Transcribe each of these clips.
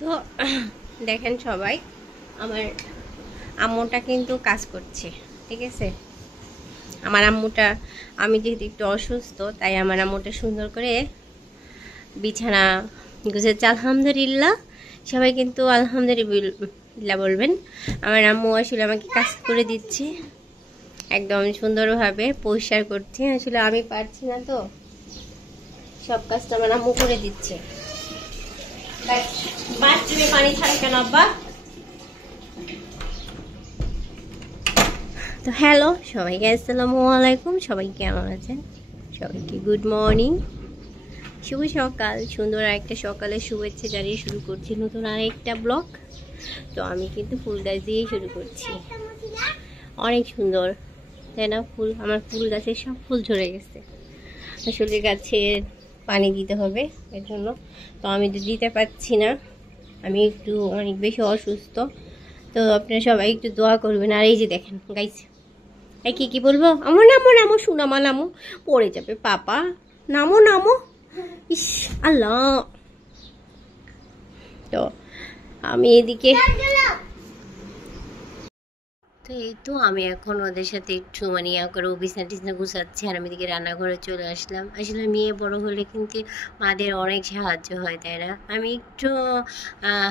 তো দেখেন সবাই, আমার আম্মুটা কিন্তু কাজ করছে, ঠিক আছে। আমার আম্মুটা, আমি যেহেতু একটু অসুস্থ, তাই আমার আম্মুটা সুন্দর করে বিছানা গুছাচ্ছে। আলহামদুলিল্লাহ, সবাই কিন্তু আলহামদুলিল্লাহ বলবেন। আমার আম্মু আসলে আমাকে কাজ করে দিচ্ছে, একদম সুন্দরভাবে পরিষ্কার করছে। আসলে আমি পারছি না, তো সব কাজটা আমার আম্মু করে দিচ্ছে। বাথরুমে পানি ছাড়ে কেন আব্বা? তো হ্যালো সবাইকে, আসসালামু আলাইকুম। সবাই কেমন আছেন? সবাইকে গুড মর্নিং, শুভ সকাল। সুন্দর একটা সকালে শুভেচ্ছা জানিয়ে শুরু করছি নতুন আরেকটা ব্লগ। তো আমি কিন্তু ফুল গাছ দিয়েই শুরু করছি। অনেক সুন্দর, তাই না? ফুল, আমার ফুল গাছে সব ফুল ঝরে গেছে। আসলে গাছে পানি দিতে হবে, এর জন্য তো আমি তো দিতে পারছি না। আমি একটু অনেক বেশি অসুস্থ, তো আপনারা সবাই একটু দোয়া করবেন। আর এই যে দেখেন গাইছে, এই কি বলবো, নামো নামো নামো, সুনামা নামো, পড়ে যাবে পাপা, নামো নামো। ইস আল্লাহ। তো আমি এদিকে, তো এই তো আমি এখন ওদের সাথে একটু মানে করে বিছনা টিছনা গুছাচ্ছি, আর আমি এদিকে রান্নাঘরে চলে আসলাম। আসলে মেয়ে বড় হলে কিন্তু মাদের অনেক সাহায্য হয়, তাই না? আমি একটু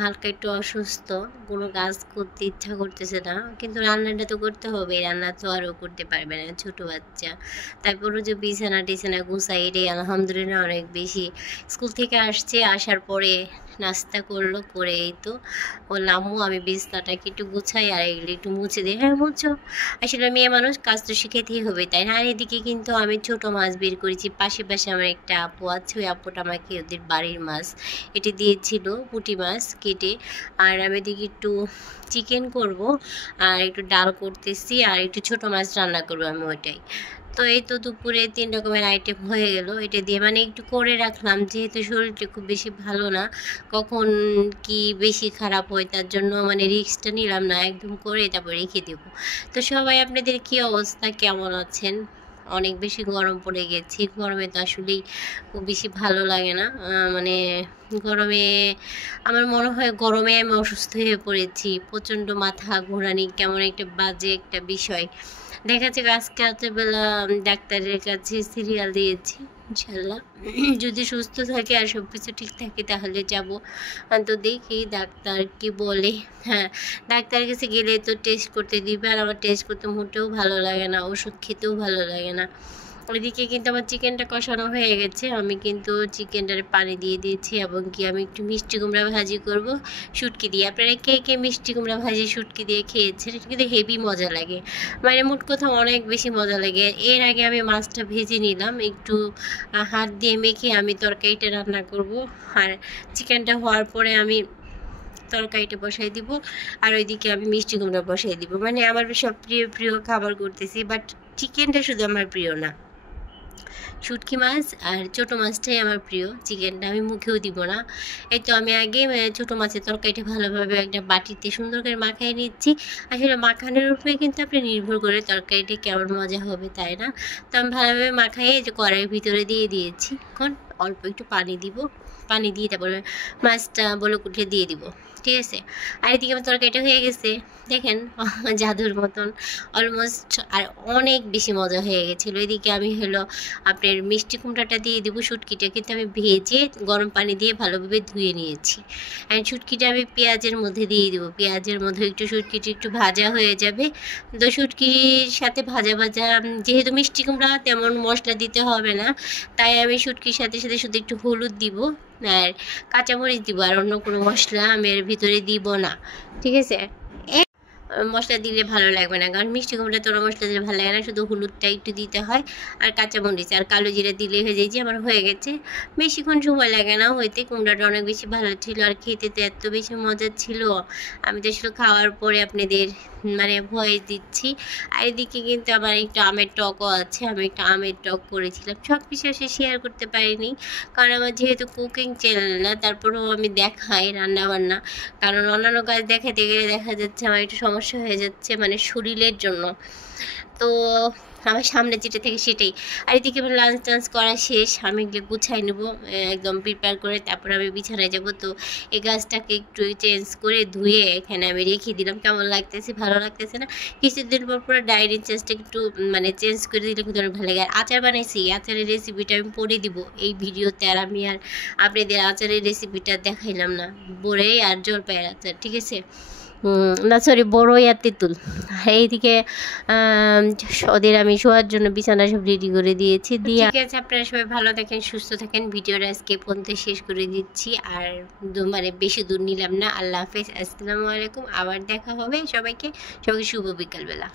হালকা একটু অসুস্থ, কোনো কাজ করতে ইচ্ছা করতেছে না, কিন্তু রান্নাটা তো করতে হবে। রান্না তো আরও করতে পারবে না, ছোট বাচ্চা। তারপরও যে বিছানা টিছানা গুছাই, এটাই আলহামদুলিল্লাহ অনেক বেশি। স্কুল থেকে আসছে, আসার পরে নাস্তা করলো, করে এই তো বললাম আমি বিছনাটাকে একটু গুছাই আর এগুলো একটু মুছে দিই। হ্যাঁ মুছো, আসলে মেয়ে মানুষ, কাজ তো শিখাইতেই হবে, তাই না? আর এদিকে কিন্তু আমি ছোট মাছ বের করেছি। পাশে আমার একটা আপু আছে, ওই আপুটা আমাকে ওদের বাড়ির মাছ এটি দিয়েছিল, পুঁটি মাছ কেটে। আর আমি এদিকে একটু চিকেন করব, আর একটু ডাল করতেছি, আর একটু ছোট মাছ রান্না করবো আমি, ওইটাই। তো এই তো দুপুরে 3 রকমের আইটেম হয়ে গেল। এটা দিয়ে মানে একটু করে রাখলাম, যেহেতু শরীরটা খুব বেশি ভালো না, কখন কি বেশি খারাপ হয় তার জন্য মানে রিস্কটা নিলাম না, একদম করে তারপর রেখে দেব। তো সবাই আপনাদের কি অবস্থা, কেমন আছেন? অনেক বেশি গরম পড়ে গেছে। গরমে তো আসলেই খুব বেশি ভালো লাগে না, মানে গরমে আমার মনে হয় গরমে আমি অসুস্থ হয়ে পড়েছি। প্রচণ্ড মাথা ঘোরানি, কেমন একটা বাজে একটা বিষয়। দেখা যাচ্ছে আজকে রাত্রেবেলা ডাক্তারের কাছে সিরিয়াল দিয়েছি, ইনশাল্লাহ যদি সুস্থ থাকে আর সব কিছু ঠিক থাকে তাহলে যাব। তো দেখি ডাক্তার কি বলে। হ্যাঁ, ডাক্তারের কাছে গেলে তো টেস্ট করতে দিবে, আর আমার টেস্ট করতে মোটেও ভালো লাগে না, ওষুধ খেতেও ভালো লাগে না। ওইদিকে কিন্তু আমার চিকেনটা কষানো হয়ে গেছে, আমি কিন্তু চিকেনটার পানি দিয়ে দিয়েছি, এবং কি আমি একটু মিষ্টি কুমড়া ভাজি করব শুটকি দিয়ে। আপনারা কে কে মিষ্টি কুমড়া ভাজি শুটকি দিয়ে খেয়েছেন? এটা কিন্তু হেভি মজা লাগে, মানে মোট কথা অনেক বেশি মজা লাগে। এর আগে আমি মাছটা ভেজে নিলাম, একটু হাত দিয়ে মেখে আমি তরকারিটা রান্না করব, আর চিকেনটা হওয়ার পরে আমি তরকারিটা বসাই দিব, আর ওইদিকে আমি মিষ্টি কুমড়া বসাই দিব। মানে আমার সব প্রিয় প্রিয় খাবার করতেছি, বাট চিকেনটা শুধু আমার প্রিয় না, শুটকি মাছ আর ছোটো মাছটাই আমার প্রিয়, চিকেনটা আমি মুখেও দিব না। এই তো আমি আগে ছোটো মাছের তরকারিটা ভালোভাবে একটা বাটিতে সুন্দর করে মাখিয়ে নিচ্ছি। আসলে মাখানোর উপরে কিন্তু আপনি নির্ভর করে তরকারিটা কেমন মজা হবে, তাই না? তো আমি ভালোভাবে মাখাইয়ে যে কড়াইয়ের ভিতরে দিয়ে দিয়েছি। এখন অল্প একটু পানি দিব, পানি দিয়ে তারপরে মাছটা বলে উঠে দিয়ে দিব, ঠিক আছে। আর এদিকে আমার তরকারিটা হয়ে গেছে, দেখেন জাদুর মতন অলমোস্ট, আর অনেক বেশি মজা হয়ে গেছিলো। এদিকে আমি হলো আপনার মিষ্টি কুমড়াটা দিয়ে দেবো। শুটকিটা কিন্তু আমি ভেজে গরম পানি দিয়ে ভালোভাবে ধুয়ে নিয়েছি, অ্যান্ড শুটকিটা আমি পেঁয়াজের মধ্যে দিয়ে দেবো। পেঁয়াজের মধ্যে একটু শুটকিটা একটু ভাজা হয়ে যাবে, তো শুটকির সাথে ভাজা ভাজা, যেহেতু মিষ্টি কুমড়া তেমন মশলা দিতে হবে না, তাই আমি শুটকির সাথে সাথে শুধু একটু হলুদ দিব আর কাঁচামরিচ দিব, আর অন্য কোনো মশলা আমি এর ভিতরে দিব না, ঠিক আছে। মশলা দিলে ভালো লাগবে না, কারণ মিষ্টি কুমড়া তোরা মশলা দিলে ভালো লাগে না, শুধু হলুদটা একটু দিতে হয়, আর কাঁচামরিচ আর কালো জিরা দিলে হয়ে যায়। যে আমার হয়ে গেছে, বেশিক্ষণ সময় লাগে না হইতে। কুমড়াটা অনেক বেশি ভালো ছিল, আর খেতে তো এত বেশি মজা ছিল। আমি তো আসলে খাওয়ার পরে আপনাদের মানে ভয়েস দিচ্ছি। আর এদিকে কিন্তু আমার একটু আমের টকও আছে, আমি একটু আমের টক করেছিলাম। সব কিছু আসলে শেয়ার করতে পারিনি, কারণ আমার যেহেতু কুকিং চ্যানেল না, তারপরেও আমি দেখাই রান্নাবান্না, কারণ অন্যান্য কাজ দেখাতে গেলে দেখা যাচ্ছে আমার একটু সমস্যা হয়ে যাচ্ছে, মানে শরীরের জন্য। তো আমার সামনে যেটা থেকে সেটাই। আর এদিকে আমার লাঞ্চ টাঞ্চ করা শেষ, আমি এগুলো গুছাই নেবো একদম প্রিপেয়ার করে, তারপর আমি বিছানায় যাব। তো এই গাছটাকে একটু চেঞ্জ করে ধুয়ে এখানে আমি রেখে দিলাম। কেমন লাগতেছে, ভালো লাগতেছে না? কিছুদিন পর পর ডায়েরি চেঞ্জটা একটু মানে চেঞ্জ করে দিলে কিন্তু অনেক ভালো লাগে। আর আচার বানাইছি, আচারের রেসিপিটা আমি পরে দিব এই ভিডিওতে। আর আমি আর আপনাদের আচারের রেসিপিটা দেখাইলাম না। বড়ই আর জলপাইয়ের আচার, ঠিক আছে? না সরি, বড়ই আর তেঁতুল। এইদিকে ওদের আমি শোয়ার জন্য বিছানা সব রেডি করে দিয়েছি। দিয়ে ঠিক আছে, আপনারা সবাই ভালো থাকেন, সুস্থ থাকেন। ভিডিওটা আজকে পর্যন্ত শেষ করে দিচ্ছি। আর মানে বেশি দূর নিলাম না। আল্লাহ হাফেজ, আসসালামু আলাইকুম। আবার দেখা হবে। সবাইকে শুভ বিকালবেলা।